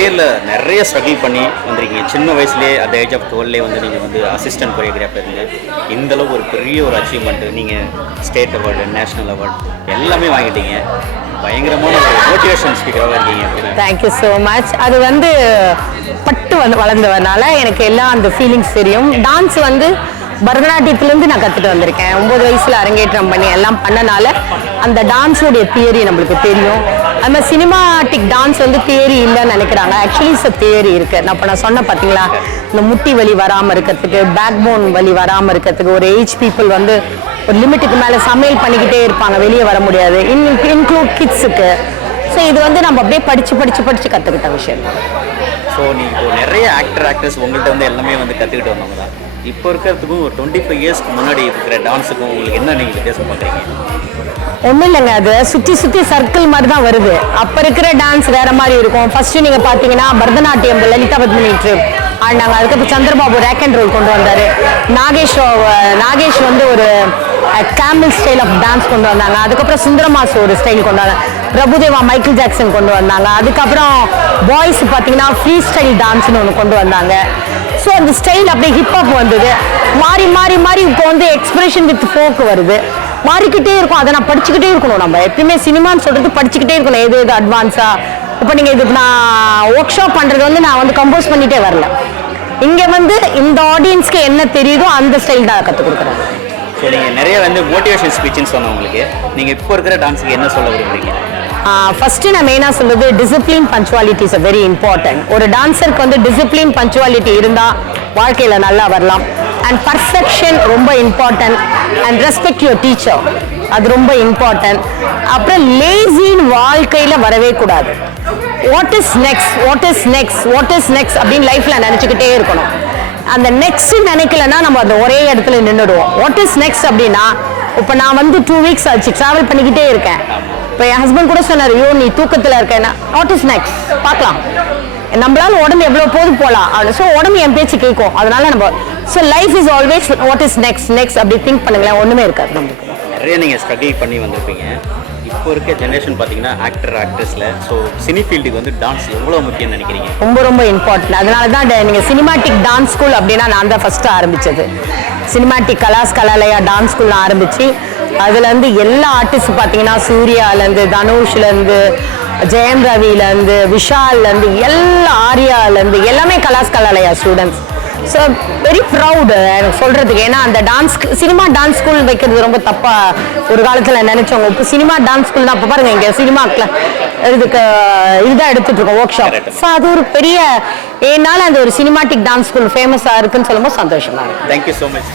கரியரில் நிறைய ஸ்ட்ரகிள் பண்ணி வந்திருக்கீங்க. சின்ன வயசுலேயே அந்த ஏஜ் ஆஃப் டுவெல்லே வந்து நீங்கள் வந்து அசிஸ்டன்ட் கொரியோகிராஃபர் இருந்து இந்த அளவுக்கு ஒரு பெரிய ஒரு அச்சீவ்மெண்ட்டு நீங்கள் ஸ்டேட் அவார்டு நேஷனல் அவார்டு எல்லாமே வாங்கிட்டீங்க. பயங்கரமான ஒரு மோட்டிவேஷன் ஸ்பீக்கராக இருக்கீங்க. தேங்க்யூ ஸோ மச் அது வந்து பட்டு வந்து வளர்ந்தவனால எனக்கு எல்லாம் அந்த ஃபீலிங்ஸ் தெரியும். டான்ஸ் வந்து பரதநாட்டியத்துலேருந்து நான் கற்றுட்டு வந்திருக்கேன். ஒம்பது வயசில் அரங்கேற்றம் பண்ணி எல்லாம் பண்ணனால அந்த டான்ஸோடைய தியரி நம்மளுக்கு தெரியும். நம்ம சினிமாட்டிக் டான்ஸ் வந்து தியரி இல்லைன்னு நினைக்கிறாங்க. ஆக்சுவலி இட்ஸ் தியரி இருக்குது நான் இப்போ நான் சொன்ன பார்த்தீங்களா இந்த முட்டி வலி வராமல் இருக்கிறதுக்கு பேக் போன் வலி வராமல் இருக்கிறதுக்கு ஒரு ஏஜ் பீப்புள் வந்து ஒரு லிமிட்டுக்கு மேலே சமையல் பண்ணிக்கிட்டே இருப்பாங்க. வெளியே வர முடியாது. இன் இன்க்ளூட் கிட்ஸுக்கு ஸோ இது வந்து நம்ம அப்படியே படித்து படித்து படித்து கற்றுக்கிட்ட விஷயம். ஸோ நீங்கள் இப்போ நிறைய ஆக்டர் ஆக்டர்ஸ் உங்கள்கிட்ட வந்து எல்லாமே வந்து கற்றுக்கிட்டு வந்தவங்க தான். இப்போ இருக்கிறதுக்கும் ஒரு டுவெண்ட்டி ஃபைவ் இயர்ஸ்க்கு முன்னாடி இருக்கிற டான்ஸுக்கும் உங்களுக்கு என்ன நீங்கள் வித்தியாசம் பார்க்குறீங்க? ஒன்றும் இல்லைங்க அது சுற்றி சுற்றி சர்க்கிள் மாதிரி தான் வருது. அப்போ இருக்கிற டான்ஸ் வேற மாதிரி இருக்கும். ஃபஸ்ட்டு நீங்கள் பார்த்தீங்கன்னா பரதநாட்டியம் லலிதா பத்மினி ட்ரிப் ஆடினாங்க அதுக்கப்புறம் சந்திரபாபு ரேக் அண்ட் ரோல் கொண்டு வந்தார். நாகேஷ் நாகேஷ் வந்து ஒரு கேமில் ஸ்டைல் ஆஃப் டான்ஸ் கொண்டு வந்தாங்க. அதுக்கப்புறம் சுந்தரமாஸ் ஒரு ஸ்டைல் கொண்டு வந்தாங்க. பிரபுதேவா மைக்கேல் ஜாக்சன் கொண்டு வந்தாங்க. அதுக்கப்புறம் பாய்ஸ் பார்த்தீங்கன்னா ஃப்ரீ ஸ்டைல் டான்ஸ்னு ஒன்று கொண்டு வந்தாங்க. ஸோ அந்த ஸ்டைல் அப்படியே ஹிப்ஹாப் வந்தது. மாறி மாறி மாறி இப்போ வந்து எக்ஸ்பிரஷன் வித் ஃபோக் வருது. மாறிக்கிட்டே இருக்கும். அதை நான் படிச்சுக்கிட்டே இருக்கணும் நம்ம. எப்பயுமே சினிமான்னு சொல்றது படிச்சுக்கிட்டே இருக்கணும். எது எது அட்வான்ஸா இப்போ நீங்க இது நான் ஒர்க் ஷாப் பண்றது வந்து நான் வந்து கம்போஸ் பண்ணிட்டே வரல. இங்க வந்து இந்த ஆடியன்ஸ்க்கு என்ன தெரியுதோ அந்த ஸ்டைல் தான் கற்றுக் கொடுக்குறேன். ஸோ நீங்கள் நிறைய வந்து மோட்டிவேஷன் ஸ்பீச்சுன்னு சொன்னேன் உங்களுக்கு. நீங்கள் இப்போ இருக்கிற டான்ஸுக்கு என்ன சொல்ல விரும்புறீங்க? ஃபஸ்ட்டு நான் மெயினாக சொல்றது discipline punctuality is very important ஒரு டான்ஸருக்கு வந்து டிசிப்ளின் பஞ்சுவாலிட்டி இருந்தால் வாழ்க்கையில் நல்லா வரலாம். அண்ட் பர்ஃபெக்ஷன் ரொம்ப important and respect your teacher அது ரொம்ப இம்பார்ட்டன்ட் அப்புறம் லேசின்னு வாழ்க்கையில் வரவே கூடாது. What is next what is next what is next அப்படின்னு லைஃப்பில் நினச்சிக்கிட்டே இருக்கணும். அந்த நெக்ஸ்ட் நினைக்கலன்னா நம்ம அந்த ஒரே இடத்துல நின்றுடுவோம் வாட் இஸ் நெக்ஸ்ட் அப்படின்னா இப்போ நான் வந்து டூ வீக்ஸ் ஆச்சு ட்ராவல் பண்ணிக்கிட்டே இருக்கேன். இப்போ என் ஹஸ்பண்ட் கூட சொன்னார் ஐயோ நீ தூக்கத்தில் இருக்கேன்னா வாட் இஸ் நெக்ஸ்ட் பார்க்கலாம். நம்மளால உடம்பு எவ்வளோ போது போகலாம் அப்படின்னு ஸோ உடம்பு என் பேச்சு கேட்கும். அதனால நம்ம so life is always what is next next அப்படி திங்க் பண்ணுங்களேன் ஒன்றுமே இருக்காது நமக்கு நிறைய நீங்கள் ஸ்ட்ரகிள் பண்ணி வந்திருப்பீங்க. இப்போ இருக்க ஜென்ரேஷன் பார்த்தீங்கன்னா ஆக்டர் ஆக்ட்ரஸில் ஸோ சினி ஃபீல்டுக்கு வந்து டான்ஸ் எவ்வளோ முக்கியம்னு நினைக்கிறீங்க? ரொம்ப ரொம்ப இம்பார்ட்டன்ட் அதனால தான் ட- நீங்க சினிமாட்டிக் டான்ஸ் ஸ்கூல் அப்படின்னா நான் தான் ஃபர்ஸ்ட் ஆரம்பிச்சது. சினிமாட்டிக் கலாஸ் கலாலயா டான்ஸ் ஸ்கூல் ஆரம்பிச்சு அதுல இருந்து எல்லா ஆர்டிஸ்ட் பார்த்தீங்கன்னா சூர்யால இருந்து தனுஷ்ல இருந்து ஜெயம் ரவில இருந்து விஷால்ல இருந்து எல்லா ஆர்யால இருந்து எல்லாமே Kalas Kalalaya students so very proud எனக்கு சொல்றதுக்கு. ஏன்னா அந்த டான்ஸ் சினிமா டான்ஸ் ஸ்கூல் வைக்கிறது ரொம்ப தப்பா ஒரு காலத்துல நினைச்சவங்க. இப்போ சினிமா டான்ஸ் ஸ்கூல் தான். இப்போ பாருங்க இங்க சினிமாக்கில் இதுக்கு இதுதான் எடுத்துட்டு இருக்கோம் ஒர்க் ஷாப் ஸோ அது ஒரு பெரிய என்னால் அந்த ஒரு சினிமாட்டிக் டான்ஸ் ஸ்கூல் ஃபேமஸாக இருக்குன்னு சொல்லும்போது சந்தோஷமா இருக்கு. Thank you so much